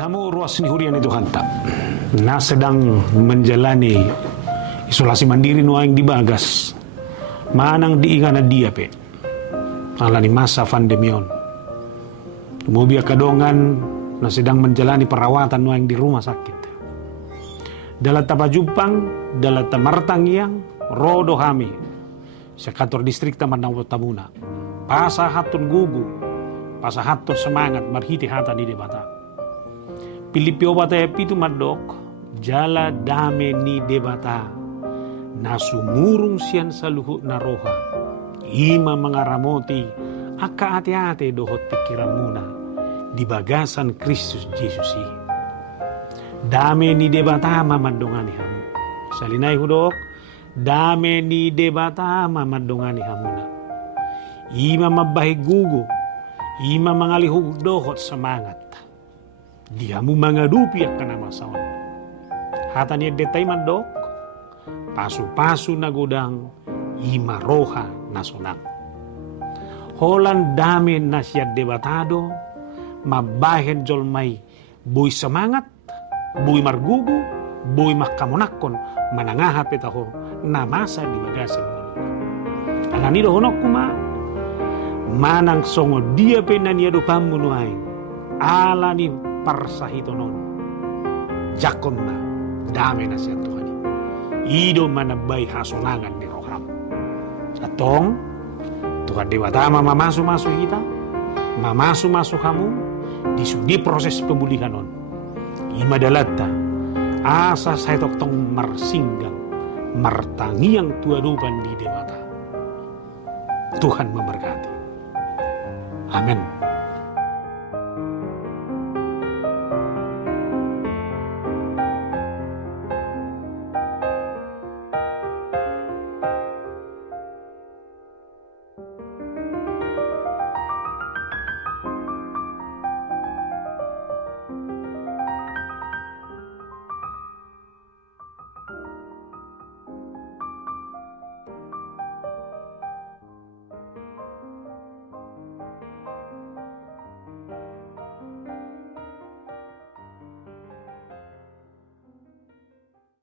Dihamu ruas ni hurian itu hanta. Na sedang menjalani isolasi mandiri nuaing di Bagas. Manang diingat na dia pe. Ala ni masa pandemion. Mobil kadongan na sedang menjalani perawatan nuaing di rumah sakit. Dalam tapajupang, dalam tamartang yang rodo kami. Sekator distrik Tamanang Tamuna. Pasa hatun gugu. Pasa hatun semangat marhiti hata di debata. Pilipio bata pitu madok. Jala dame ni debata. Nasumurung sian saluhu naroha. Ima mengaramoti. Aka hati-hati dohot pikiran muna. Di bagasan Kristus Yesus ini. Dame ni debata mamandongani hamu. Salinay hudok. Dame ni debata mamandongani hamuna. Ima mabahigugo. Ima mangalihug dohot semangat. Diamu mangadupi akan masawan. Hata ni detay mandok. Pasu-pasu na gudang. Ima roha nasonak. Holan dame na siya debatado. Mabahen jolmay. Buy semangat. Buy margugu, buy makamunakon, manangahapit ako na masa di bagasan mo. Ang anido honok kuma, manang songo dia pe na niya dupam munuay, ala ni parsahito non. Jakom na, dami na siya Tuhan. Ido manabay hasonangan ni Roham. Atong, Tuhan Dewata mamasu-masu kita, mamasu-masu kamu, di proses pemulihan non. Imadalata asa saya toktong marsinggang martangiang tuadupan di dewata. Tuhan memberkati. Amin.